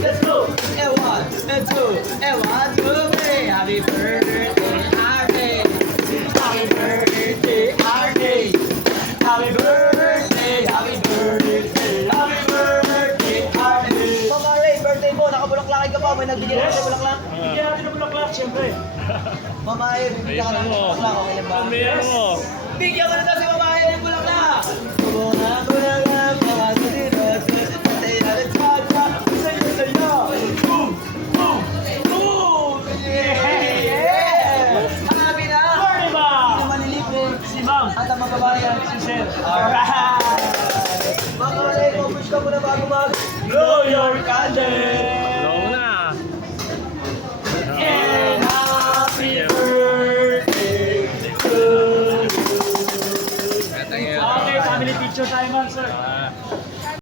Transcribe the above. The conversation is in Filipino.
Let's go. And one, and two, three. Happy birthday, Arnie. Happy birthday, Arnie. Happy birthday, happy birthday, happy birthday, Arnie. Mama Ray, birthday mo. Nakabulaklaki ka pa. May nagbigay na ng bulaklak. Bigyan natin ng bulaklak, siyempre. Mama Ray, bibigyan ka ng bulaklak. Okay lang ba? Yes. Bigyan ko na daw si Mama Ray ng bulaklak. Bulaklak, bulaklak, mga sulibat. Patay na rin sa sa'yo, sa'yo. Boom! Boom! Boom! Yeah! Happy na! Party ba? Sino malilipin? Si Ma'am. At ang mga babayan. Si Sir. Alright! Mga Ray, push ka muna bago Blow your candle. Low na. And happy birthday to you. Thank you. Okay, family picture tayo man, sir.